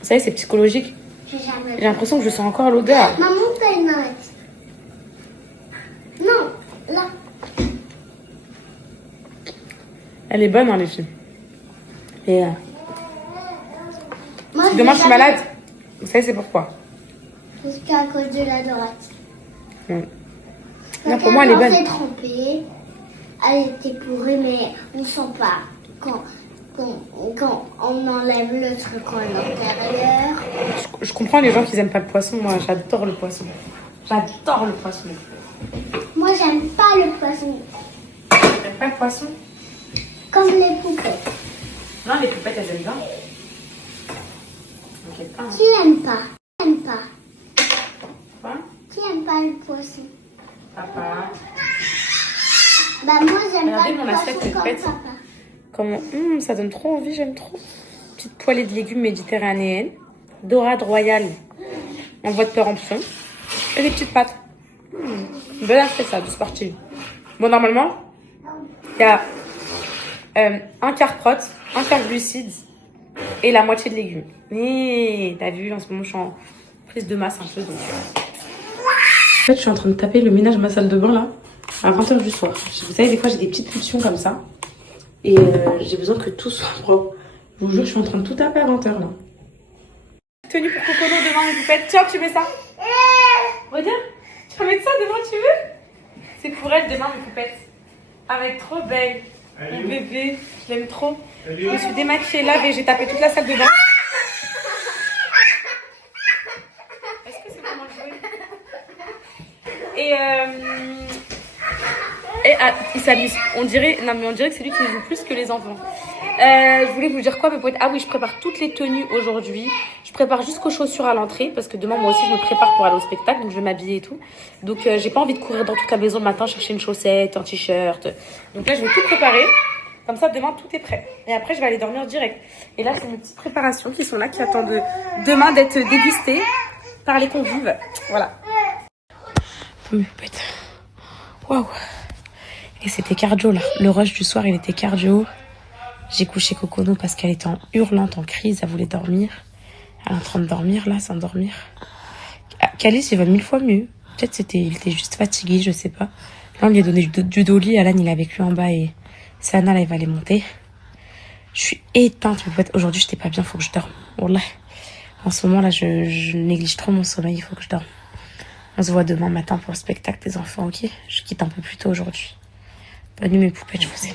Vous savez, c'est psychologique. J'ai jamais J'ai l'impression que je sens encore l'odeur. Maman, t'as une arrête. Non, là. Elle est bonne, hein, les filles. Et Moi, si demain je suis malade, vous savez, c'est pourquoi. Parce qu'à cause de la dorate. Non. Non, pour moi, elle est bonne. On s'est trompé. Elle était pourrie, mais on sent pas quand on enlève le truc à l'intérieur. Je comprends les gens qui n'aiment pas le poisson. Moi, j'adore le poisson. J'adore le poisson. Moi, j'aime pas le poisson. T'aimes pas le poisson? Comme les poupées. Non, les poupettes, elles aiment bien. T'inquiète pas. Hein. Qui aime pas? Qui aime pas? Quoi? Qui aime pas le poisson? Papa. Bah moi, j'aime pas Regardez le mon poisson assiette, c'est comme faite. papa. Comment ça donne trop envie, j'aime trop. Petite poêlée de légumes méditerranéenne. Dorade royale en voie de péremption. Et des petites pâtes. Belle assiette, ça, de sportive. Bon, normalement, il y a un quart prot, un quart glucides et la moitié de légumes. Et t'as vu, en ce moment, je suis en prise de masse un peu. Donc... En fait, je suis en train de taper le ménage de ma salle de bain, là, à 20h du soir. Vous savez, des fois, j'ai des petites pulsions comme ça. Et j'ai besoin que tout soit propre. Je vous jure, je suis en train de tout taper à 20h, là. Tenue pour Cocono demain, mes poupettes. Tiens, tu mets ça. Regarde, tu vas mettre ça demain, tu veux? C'est pour elle demain, mes poupettes. Avec trop belle. Mon bébé, je l'aime trop. Je me suis démaquillée, lavée, j'ai tapé toute la salle de bain. Est-ce que c'est vraiment joué? Il s'amuse. On dirait que c'est lui qui joue plus que les enfants. Je voulais vous dire quoi, mes poètes? Ah oui, je prépare toutes les tenues aujourd'hui. Je prépare jusqu'aux chaussures à l'entrée parce que demain, moi aussi, je me prépare pour aller au spectacle, donc je vais m'habiller et tout. Donc, j'ai pas envie de courir dans toute la maison le matin chercher une chaussette, un t-shirt. Donc là, je vais tout préparer. Comme ça, demain, tout est prêt. Et après, je vais aller dormir direct. Et là, c'est mes petites préparations qui sont là, qui attendent demain d'être dégustées par les convives. Voilà. Mes poètes. Waouh. Et c'était cardio là. Le rush du soir, il était cardio. J'ai couché Cocono parce qu'elle était en hurlante, en crise, elle voulait dormir. Elle est en train de dormir là, sans dormir. Calice, il va 1000 fois mieux. Peut-être il était juste fatigué, je sais pas. Là, on lui a donné du Dolly. Alan, il est avec lui en bas et Sana, là, il va les monter. Je suis éteinte. Aujourd'hui, j'étais pas bien, faut que je dorme. Wallah. En ce moment là, je néglige trop mon sommeil, il faut que je dorme. On se voit demain matin pour le spectacle des enfants, ok? Je quitte un peu plus tôt aujourd'hui. Bonne nuit mes poupettes, je vous aime.